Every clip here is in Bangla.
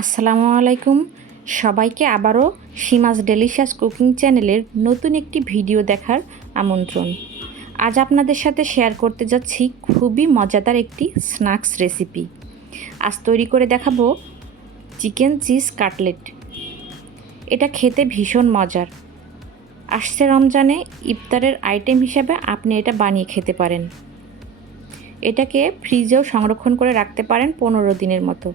আসসালামু আলাইকুম সবাইকে আবারও সীমাস ডেলিশিয়াস কুকিং চ্যানেলের নতুন একটি ভিডিও দেখার আমন্ত্রণ। আজ আপনাদের সাথে শেয়ার করতে যাচ্ছি খুবই মজাদার একটি স্ন্যাক্স রেসিপি। আজ তৈরি করে দেখাবো চিকেন চিজ কাটলেট। এটা খেতে ভীষণ মজার। আসছে রমজানে ইফতারের আইটেম হিসেবে আপনি এটা বানিয়ে খেতে পারেন। এটাকে ফ্রিজেও সংরক্ষণ করে রাখতে পারেন 15 দিনের মতো।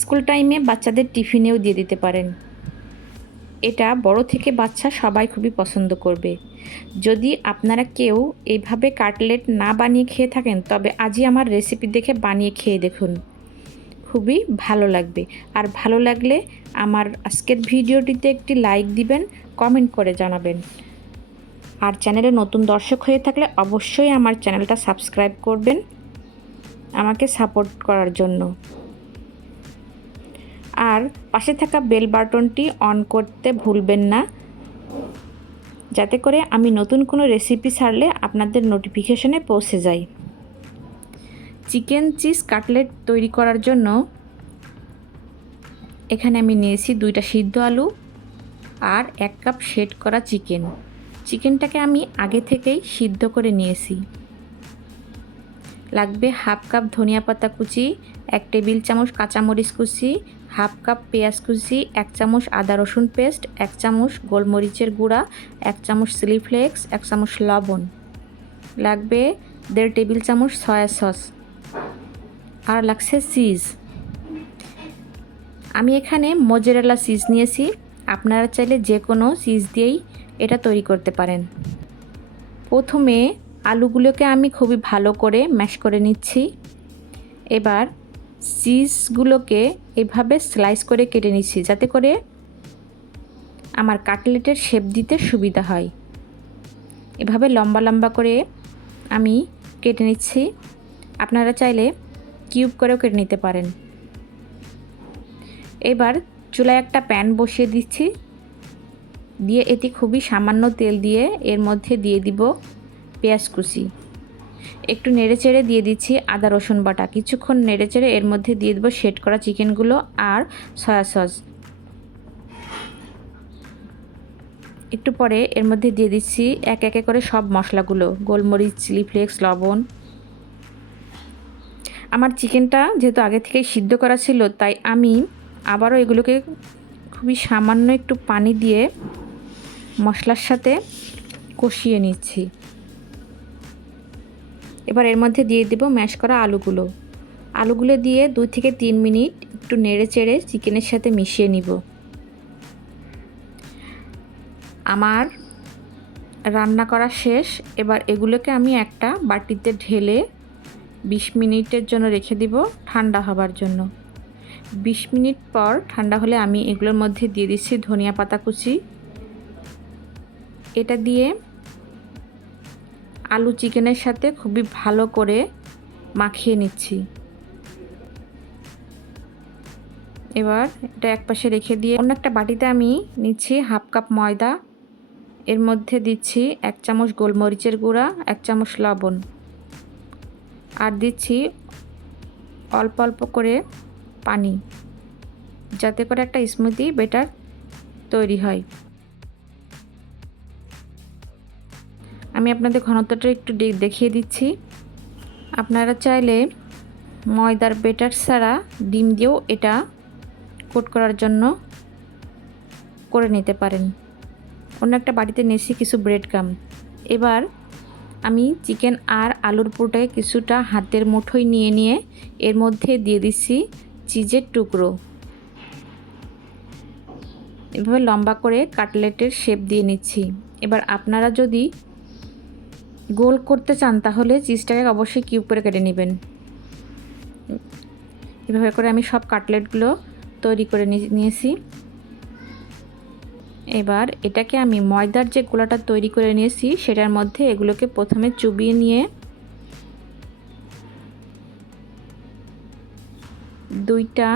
স্কুল টাইমে বাচ্চাদের টিফিনেও দিয়ে দিতে পারেন। এটা বড় থেকে বাচ্চা সবাই খুবই পছন্দ করবে। যদি আপনারা কেউ এইভাবে কাটলেট না বানিয়ে খেয়ে থাকেন তবে আজই আমার রেসিপি দেখে বানিয়ে খেয়ে দেখুন, খুবই ভালো লাগবে। আর ভালো লাগলে আমার আজকের ভিডিওটিতে একটি লাইক দিবেন, কমেন্ট করে জানাবেন। আর চ্যানেলে নতুন দর্শক হয়ে থাকলে অবশ্যই আমার চ্যানেলটা সাবস্ক্রাইব করবেন আমাকে সাপোর্ট করার জন্য। আর পাশে থাকা বেল বাটনটি অন করতে ভুলবেন না, যাতে করে আমি নতুন কোনো রেসিপি ছাড়লে আপনাদের নোটিফিকেশনে পৌঁছে যায়। চিকেন চিজ কাটলেট তৈরি করার জন্য এখানে আমি নিয়েছি 2টা সিদ্ধ আলু আর 1 কাপ সেট করা চিকেন। চিকেনটাকে আমি আগে থেকেই সিদ্ধ করে নিয়েছি। লাগবে 1/2 কাপ ধনিয়া পাতা কুচি, 1 টেবিল চামচ কাঁচামরিচ কুচি, 1/2 কাপ পেঁয়াজ কুচি, 1 চামচ আদা রসুন পেস্ট, 1 চামচ গোলমরিচের গুঁড়া, 1 চামচ চিলি ফ্লেক্স, 1 চামচ লবণ, লাগবে 1.5 টেবিল চামচ সয়া সস, আর লাগছে চিজ। আমি এখানে মোজারেলা চিজ নিয়েছি, আপনারা চাইলে যে কোনো চিজ দিয়েই এটা তৈরি করতে পারেন। প্রথমে আলুগুলোকে আমি খুবই ভালো করে ম্যাশ করে নিচ্ছি। এবার চিজগুলোকে এভাবে স্লাইস করে কেটে নিচ্ছি, যাতে করে আমার কাটলেটের শেপ দিতে সুবিধা হয়। এভাবে লম্বা লম্বা করে আমি কেটে নিচ্ছি। আপনারা চাইলে কিউব করেও কেটে নিতে পারেন। এবার চুলায় একটা প্যান বসিয়ে দিচ্ছি, দিয়ে এতে খুবই সামান্য তেল দিয়ে এর মধ্যে দিয়ে দিব পেঁয়াজ কুচি, একটু নেড়েচেড়ে দিয়ে দিচ্ছি আদা রসুন বাটা, কিছুক্ষণ নেড়েচেড়ে এর মধ্যে দিয়ে দেবো সেট করা চিকেনগুলো আর সয়া সস। একটু পরে এর মধ্যে দিয়ে দিচ্ছি এক একে করে সব মশলাগুলো, গোলমরিচ, চিলি ফ্লেক্স, লবণ। আমার চিকেনটা যেহেতু আগে থেকেই সিদ্ধ করা ছিল, তাই আমি আবারও এগুলোকে খুবই সামান্য একটু পানি দিয়ে মশলার সাথে কষিয়ে নিচ্ছি। এবার এর মধ্যে দিয়ে দেব ম্যাশ করা আলুগুলো দিয়ে 2 থেকে 3 মিনিট একটু নেড়ে চেড়ে চিকেনের সাথে মিশিয়ে নিব। আমার রান্না করা শেষ। এবার এগুলোকে আমি একটা বাটিতে ঢেলে 20 মিনিটের জন্য রেখে দিব ঠান্ডা হবার জন্য। 20 মিনিট পর ঠান্ডা হলে আমি এগুলোর মধ্যে দিয়ে দিচ্ছি ধনিয়া পাতা কুচি। এটা দিয়ে আলু চিকেনের সাথে খুবই ভালো করে মাখিয়ে নিচ্ছি। এবার এটা একপাশে রেখে দিয়ে অন্য একটা বাটিতে আমি নিচ্ছি 1/2 কাপ ময়দা, এর মধ্যে দিচ্ছি 1 চামচ গোলমরিচের গুঁড়া, 1 চামচ লবণ, আর দিচ্ছি অল্প অল্প করে পানি, যাতে করে একটা স্মুদি ব্যাটার তৈরি হয়। আমি আপনাদের ঘনত্বটা একটু দেখিয়ে দিচ্ছি। আপনারা চাইলে ময়দার ব্যাটার ছাড়া ডিম দিয়েও এটা কোট করার জন্য করে নিতে পারেন। অন্য একটা বাটিতে নিয়েছি কিছু ব্রেড ক্রাম। এবার আমি চিকেন আর আলুর পুরোটাকে কিছুটা হাতের মুঠোয় নিয়ে এর মধ্যে দিয়ে দিচ্ছি চিজের টুকরো। এভাবে লম্বা করে কাটলেটের শেপ দিয়ে নিচ্ছি। এবার আপনারা যদি গোল করতে চান তাহলে চিজটাকে অবশ্যই কিউব করে কেটে নেবেন। এভাবে করে আমি সব কাটলেটগুলো তৈরি করে নিয়েছি। এবার এটাকে আমি ময়দার যে গোলাটা তৈরি করে নিয়েছি সেটার মধ্যে এগুলোকে প্রথমে চুবিয়ে নিয়ে 2টা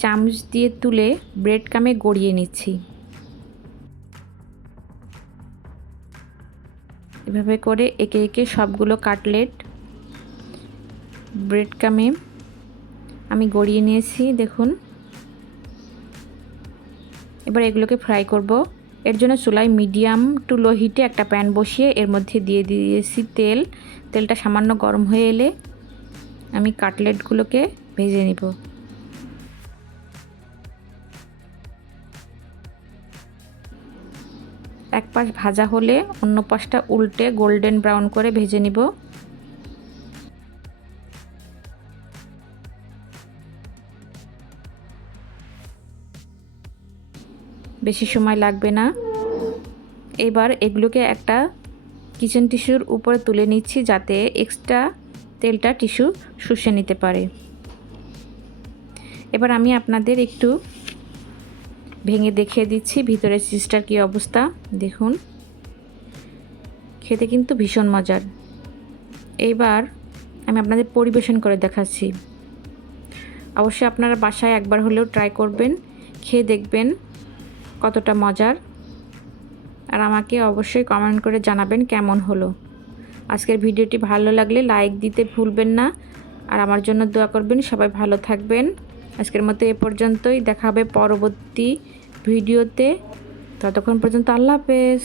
চামচ দিয়ে তুলে ব্রেড ক্রামে গড়িয়ে নিচ্ছি। এভাবে করে একে একে সবগুলো কাটলেট ব্রেড ক্রামে আমি গড়িয়ে নিয়েছি দেখুন। এবার এগুলোকে ফ্রাই করব। এর জন্য চুলায় মিডিয়াম টু লো হিটে একটা প্যান বসিয়ে এর মধ্যে দিয়ে দিয়েছি তেল। তেলটা সামান্য গরম হয়ে এলে আমি কাটলেটগুলোকে ভেজে নিব। এক পাশ ভাজা হলে অন্য পাশটা উল্টে গোল্ডেন ব্রাউন করে ভেজে নিব। বেশি সময় লাগবে না। এবার এগুলোকে একটা কিচেন টিস্যুর উপরে তুলে নিচ্ছি যাতে এক্সট্রা তেলটা টিস্যু শুষে নিতে পারে। এবার আমি আপনাদের একটু ভেঙে দেখিয়ে দিচ্ছি ভিতরে চিজটার কী অবস্থা। দেখুন, খেতে কিন্তু ভীষণ মজার। এইবার আমি আপনাদের পরিবেশন করে দেখাচ্ছি। অবশ্যই আপনারা বাসায় একবার হলেও ট্রাই করবেন, খেয়ে দেখবেন কতটা মজার, আর আমাকে অবশ্যই কমেন্ট করে জানাবেন কেমন হলো। আজকের ভিডিওটি ভালো লাগলে লাইক দিতে ভুলবেন না, আর আমার জন্য দোয়া করবেন। সবাই ভালো থাকবেন। আজকের মতো এ পর্যন্তই, দেখা হবে পরবর্তী ভিডিওতে। ততক্ষণ পর্যন্ত আল্লাহ হাফেজ।